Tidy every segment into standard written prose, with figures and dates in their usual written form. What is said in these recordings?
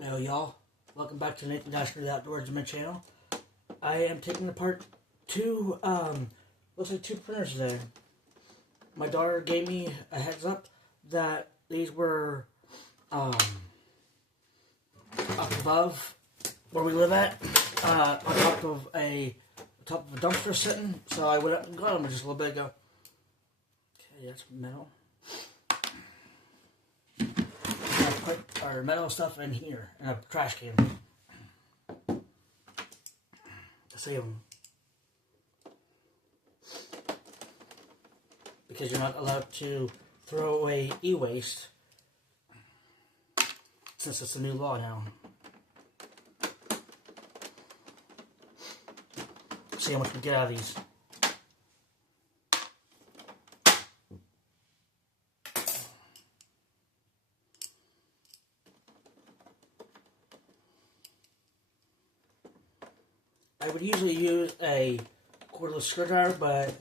Hello y'all, welcome back to Nathan Dashner, the Outdoors in my channel. I am taking apart two, looks like two printers today. My daughter gave me a heads up that these were, up above where we live at, on top of a dumpster sitting, so I went up and got them just a little bit ago. Okay, that's metal. Put our metal stuff in here in a trash can. Save them. Because you're not allowed to throw away e-waste since it's a new law now. See how much we get out of these. I would usually use a cordless screwdriver, but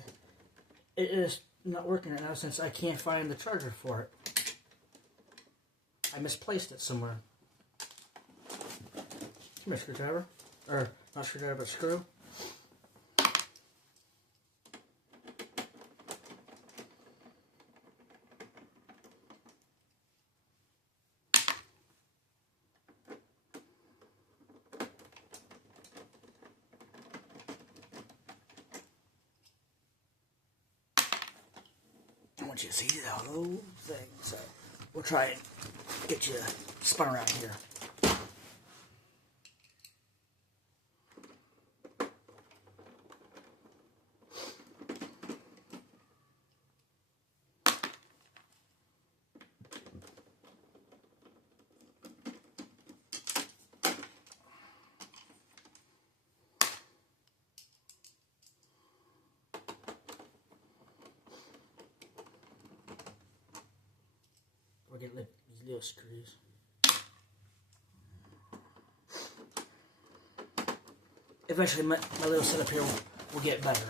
it is not working right now since I can't find the charger for it. I misplaced it somewhere. Come here, screwdriver. Or, not screwdriver, but screw. I want you to see the whole thing, so we'll try and get you spun around here. We'll get these little screws. Eventually my little setup here will get better.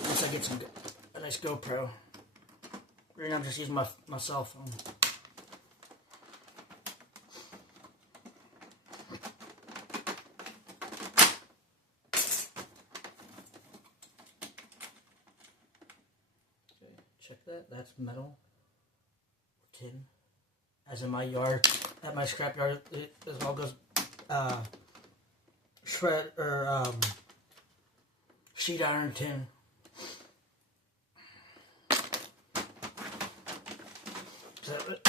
Once I get a nice GoPro. Right now I'm just using my cell phone. Okay, check that. That's metal. Tin. As in my yard, at my scrap yard, it all goes shred or sheet iron tin.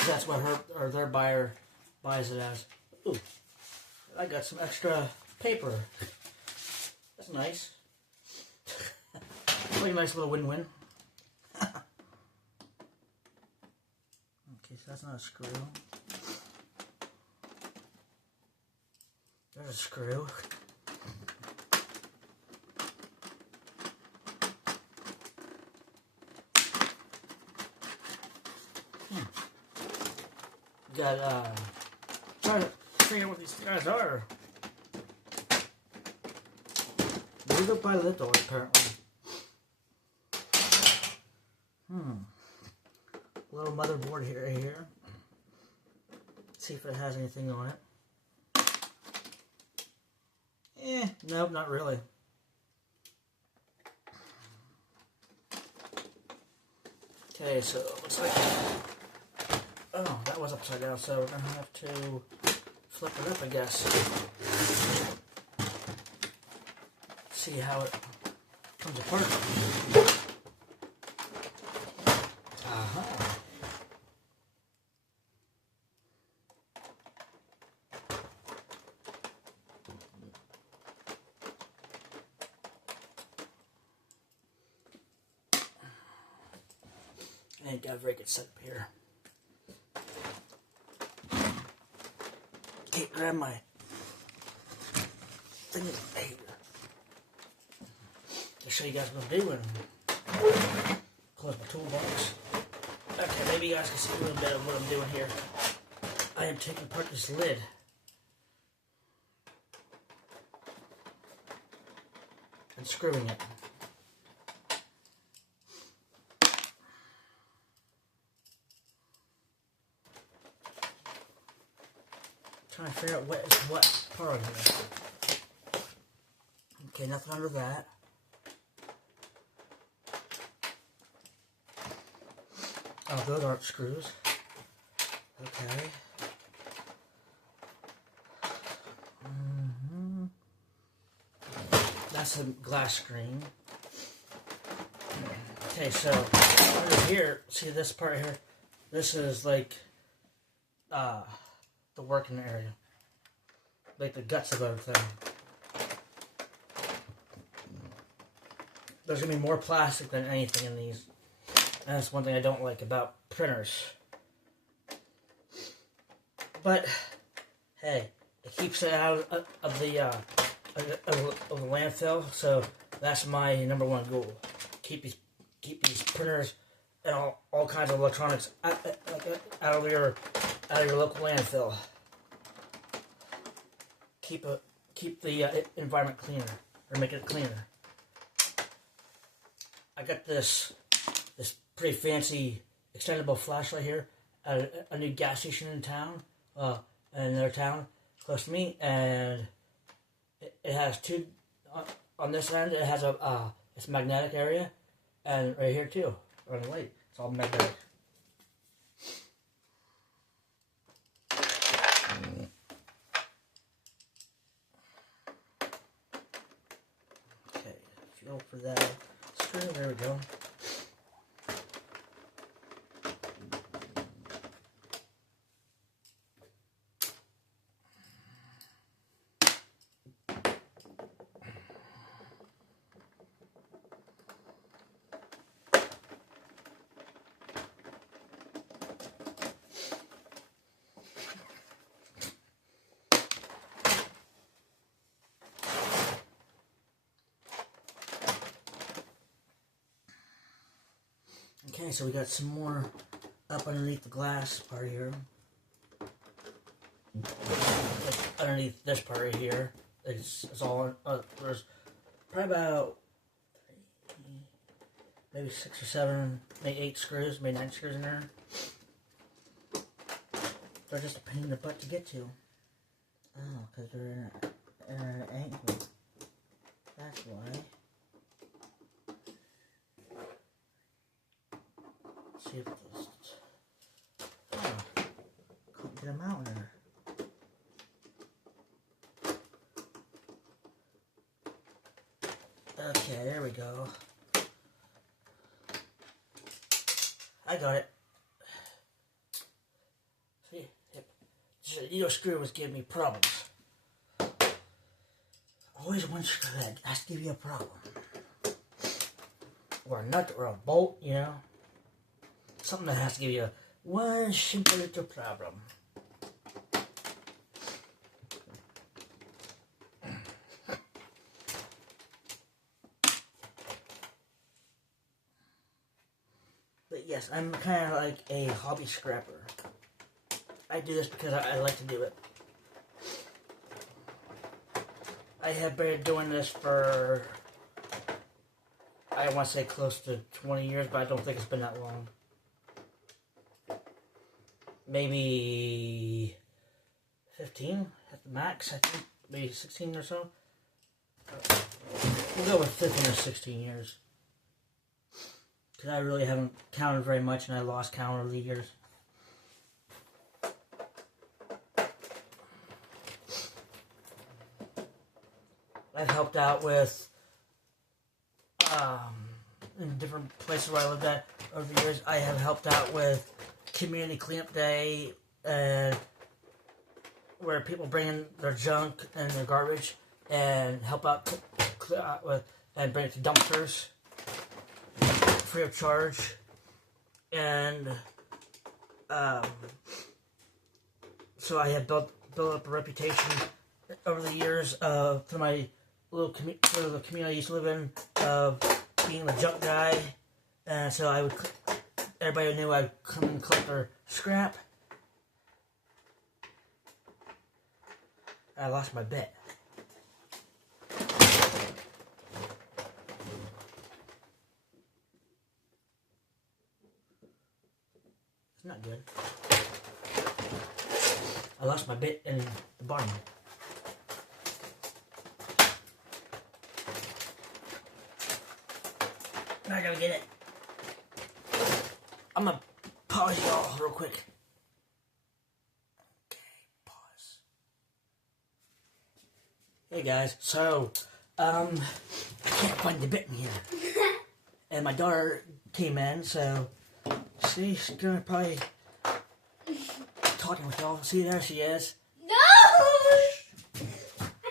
That's what their buyer buys it as. Ooh, I got some extra paper. That's nice. Like a nice little win-win. Okay, so that's not a screw. There's a screw. Got, trying to figure out what these guys are. They look by little, apparently. Little motherboard here. See if it has anything on it. Nope, not really. Okay, so it looks like, oh, that was upside down, so we're gonna have to flip it up, I guess. See how it comes apart. I ain't got a very good setup here. Can't grab my thing here. To show you guys what I'm doing. Close my toolbox. Okay, maybe you guys can see a little bit of what I'm doing here. I am taking apart this lid. And screwing it. trying to figure out what is what part of it. Okay, nothing under that. Oh, those aren't screws. Okay. That's a glass screen. Okay, so under here, see this part here? This is like the working area. Like the guts of everything. There's gonna be more plastic than anything in these. And that's one thing I don't like about printers. But hey, it keeps it out of the landfill, so that's my number one goal. Keep these printers and all kinds of electronics out of your local landfill. Keep the environment cleaner, or make it cleaner. I got this pretty fancy extendable flashlight here at a new gas station in town, in another town close to me, and it has two on this end. It has it's magnetic area, and right here too on the light. It's all magnetic. Okay, feel for that screw. There we go. Okay, so we got some more up underneath the glass part here. Like underneath this part right here. It's all, there's probably about maybe 6 or 7, maybe 8 screws, maybe 9 screws in there. They're just a pain in the butt to get to. Oh, because they're in an angle. That's why. See if this. Oh, couldn't get them out there. Okay, there we go. I got it. See, the needle screw was giving me problems. Always one screw that has to give you a problem. Or a nut or a bolt, you know. Something that has to give you one simple little problem. But yes, I'm kind of like a hobby scrapper. I do this because I like to do it. I have been doing this for, I want to say close to 20 years, but I don't think it's been that long. Maybe 15 at the max, I think. Maybe 16 or so. We'll go with 15 or 16 years. Because I really haven't counted very much, and I lost count over the years. I've helped out with, in different places where I lived at over the years. I have helped out with Community Cleanup Day, and where people bring in their junk and their garbage and help out with, and bring it to dumpsters free of charge. And so I have built up a reputation over the years through my little through the community I used to live in, of being the junk guy. And so I would, everybody knew I'd come and collect their scrap. I lost my bet. It's not good. I lost my bit in the barn. Now I gotta get it. I'm gonna pause y'all real quick. Okay, pause. Hey guys, so, I can't find the bit in here. And my daughter came in, so she's gonna probably talking with y'all. See, there she is. No! I'm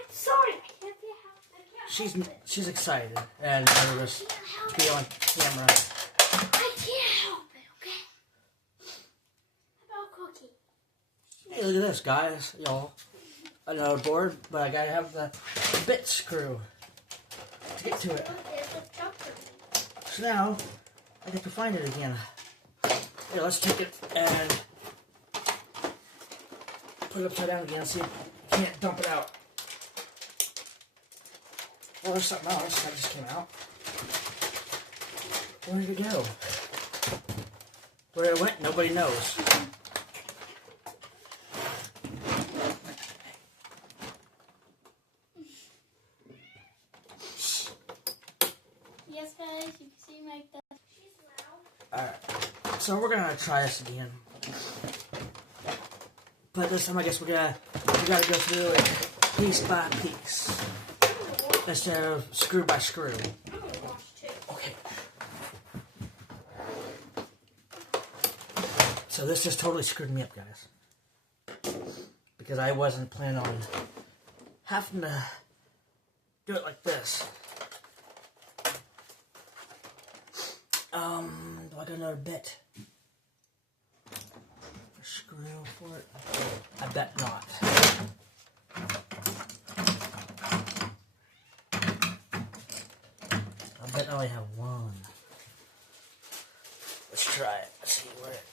sorry. I can't be helped. She's excited and nervous to be on camera. I can't help it, okay? How about Cookie? Hey, look at this, guys, y'all. Another board, but I gotta have the bit screw to get to it. So now I get to find it again. Here, let's take it and put it upside down again. See if you can't dump it out. Oh, there's something else that just came out. Where did it go? Where it went, nobody knows. Yes, guys, you can see my dad. She's loud. Alright, so we're gonna try this again. But this time I guess we gotta go through it piece by piece. Instead of screw by screw. Okay. So this just totally screwed me up, guys. Because I wasn't planning on having to do it like this. Do I got another bit? A screw for it? I bet not. I bet I only have one. Let's try it. Let's see where it...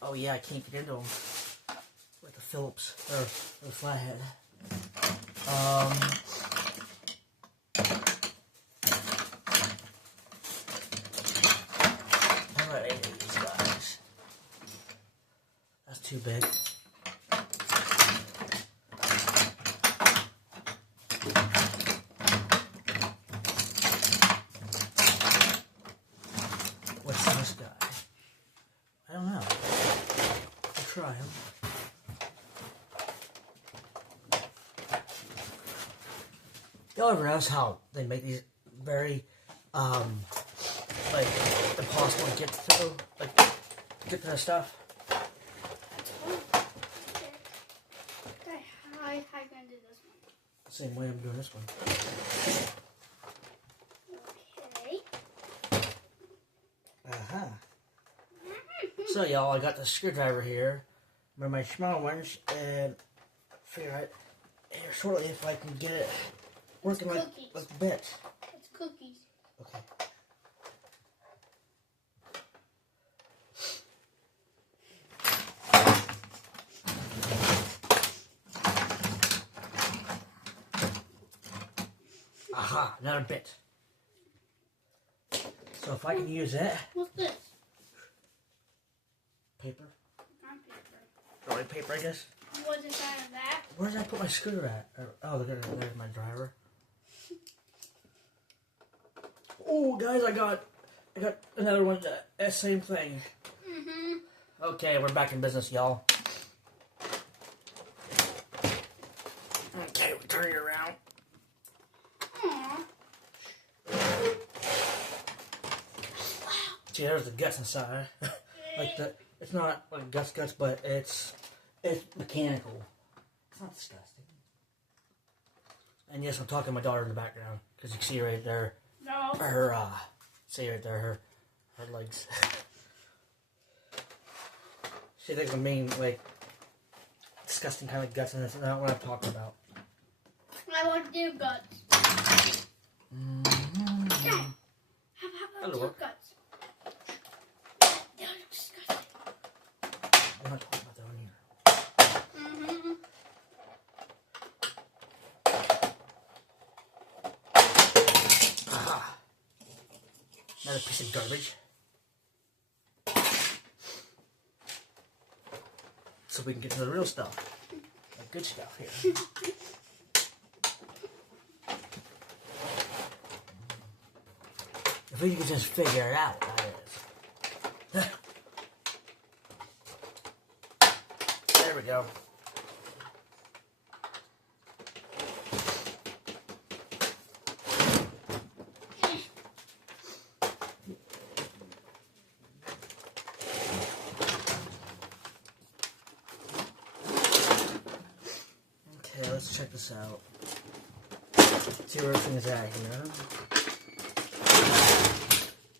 Oh yeah, I can't get into them. With the Phillips, or the flathead. How about any of these guys? That's too big. What's this guy? I don't know. I'll try him. Y'all ever notice how they make these very, like, impossible to get through? Like, get to the stuff? Okay, how am I gonna do this one? Same way I'm doing this one. Okay. Uh-huh. So, y'all, I got the screwdriver here. Remember my small ones, and figure out here shortly if I can get it working like a bit. It's cookies. Okay. Aha, another bit. So if I can use it. What's this? Paper? Not paper. Drawing paper, I guess. What's inside of that? Where did I put my scooter at? Oh, there's my driver. Oh, guys, I got another one. Same thing. Mm-hmm. Okay, we're back in business, y'all. Okay, we turn it around. Aww. See, there's the guts inside. It's not like guts, but it's mechanical. It's not disgusting. And yes, I'm talking to my daughter in the background because you can see right there. No. Her see right there, her legs. She thinks I'm being like disgusting kind of guts, and that's not what I'm talking about. I want your guts. Mm-hmm. Dad, how That'll about your work. guts? They're disgusting. I'm not talking about that one here. Mm-hmm. Aha! Another piece of garbage. So we can get to the real stuff. good stuff here. If we could just figure it out, that is. There we go. Okay, let's check this out. See where everything is at here. I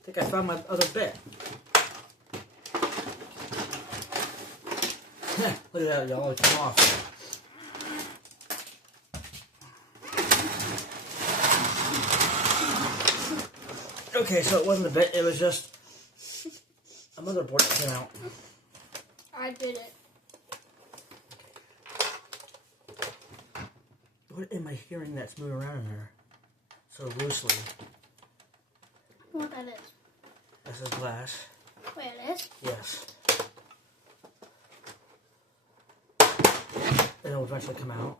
think I found my other bit. Look at that, y'all. It came off. Okay, so it wasn't a bit. It was just a motherboard that came out. I did it. What am I hearing that's moving around in there so loosely? What that is? This is glass. Wait, it is? Yes. It'll eventually come out.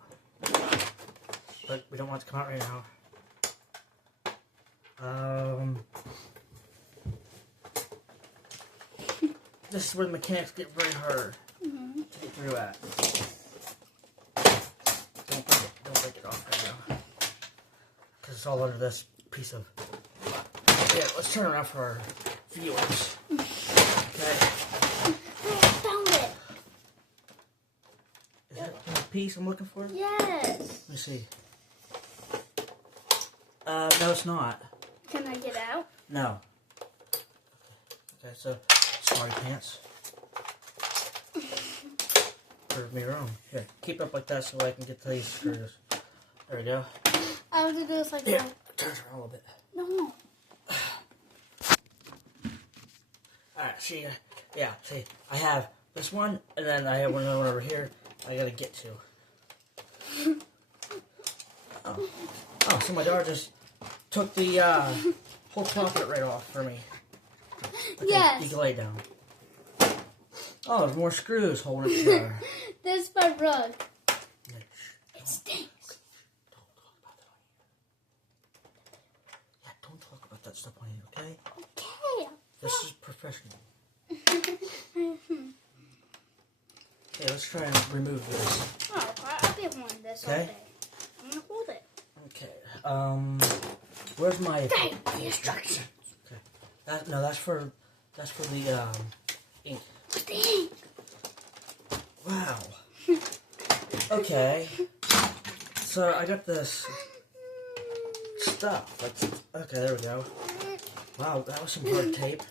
But we don't want it to come out right now. This is where the mechanics get very hard to get through at. Don't break it off right now. Because it's all under this piece of... Yeah, let's turn around for our viewers. Okay. I found it. Is that the piece I'm looking for? Yes. Let me see. No, it's not. Can I get out? No. Okay, so, smarty pants. Prove me wrong. Here, keep up like that so I can get to these screws. There we go. I have to do this like Yeah, that. turn it around a little bit. No. Alright, see, yeah, see, I have this one, and then I have one over here I gotta get to. Oh, so my daughter just took the whole top of it right off for me. Okay, Yes. you can lay down. Oh, there's more screws holding it together. This is my rug. Yeah, It stinks. Don't talk about that on here. Yeah, don't talk about that stuff on here, okay? Okay. This is professional. Okay, let's try and remove this. Oh, I'll be holding this all Okay. day. I'm gonna hold it. Okay, where's my... Okay, the instructions. Okay. That's for the, ink. What's the ink? Wow. Okay. So, I got this stuff. Like, okay, there we go. Wow, that was some hard tape.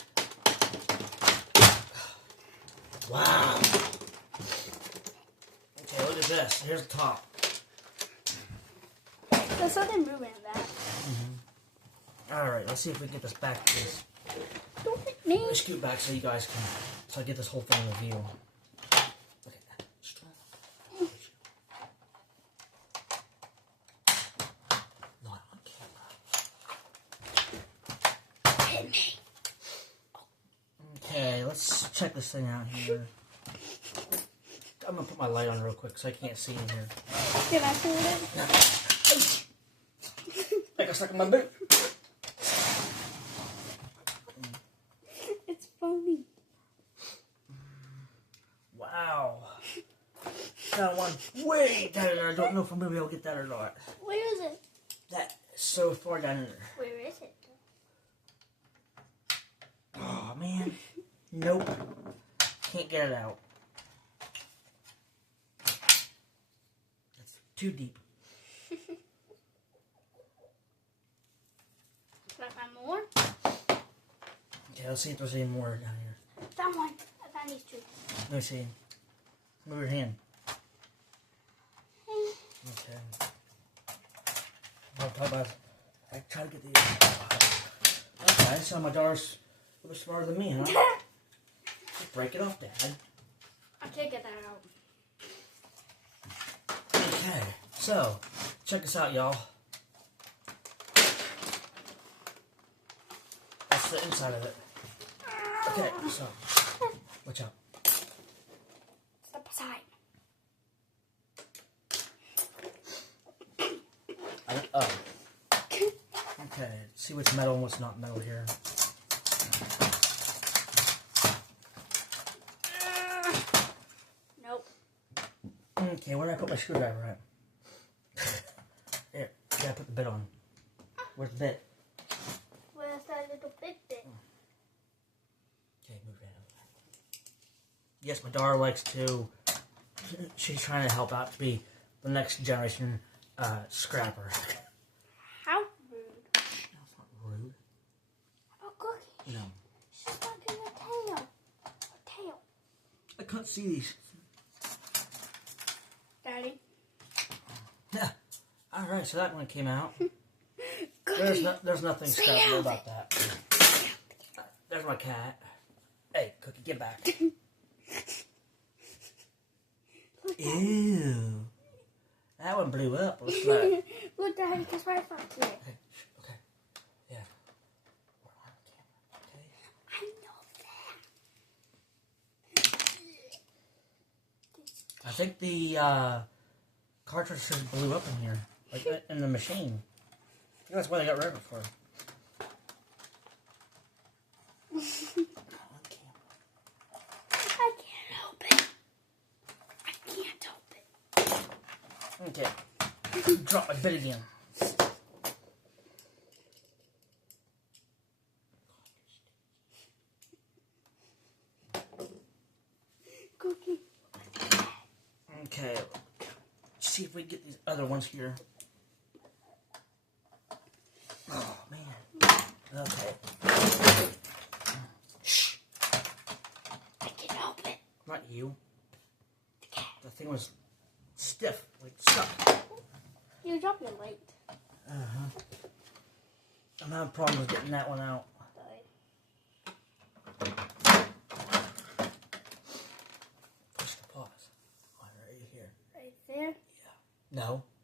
Wow. Okay, look at this. Here's the top. There's something moving in that. Alright, let's see if we can get this back, please. Don't hit me. Let me scoot back so you guys can... So I get this whole thing in the view. Look at that. Strong. Not on camera. Hit me. Okay, let's check this thing out here. I'm gonna put my light on real quick so I can't see in here. Can I hold it? No. I got stuck in my boot. It's funny. Wow. Found one way down there. I don't know if I'm gonna be able to get that or not. Where is it? That is so far down in there. Where is it? Oh man. Nope. Can't get it out. That's too deep. Can I find more? Okay, let's see if there's any more down here. Found one. I found these two. Let me see. Move your hand. Okay. I'll talk about. I try to get these. Okay, so my daughter's a little smarter than me, huh? Just break it off, Dad. I can't get that out. Okay, so check this out, y'all. That's the inside of it. Okay, so watch out. Step aside. see what's metal and what's not metal here. Nope. Okay, where did I put my screwdriver at? Here, yeah, I put the bit on. Where's the bit? Where's that little big bit? Okay, move that over. Yes, my daughter likes to. She's trying to help out to be the next generation scrapper. How rude. That's not rude. A cookie. No. She's stuck in her tail. Her tail. I can't see these. Daddy. Yeah. Alright, so that one came out. Cookie. There's nothing Stay special out about that. There's my cat. Hey, Cookie, get back. Ew. That one blew up. Looks like. Look, Daddy, because right from here. Okay, okay. Yeah. We're on camera, okay? I know that. I think the cartridges blew up in here. Like in the machine. I think that's why they got rid of it for. I can't help it. I can't help it. Okay. Drop my bit again. Cookie. Okay. Let's see if we can get these other ones here. Oh, man. Okay. Shh. I can't help it. Not you. The thing was stiff, like stuck. You dropped your light. I'm having problems with getting that one out. Push the pause. Oh, right here. Right there. No.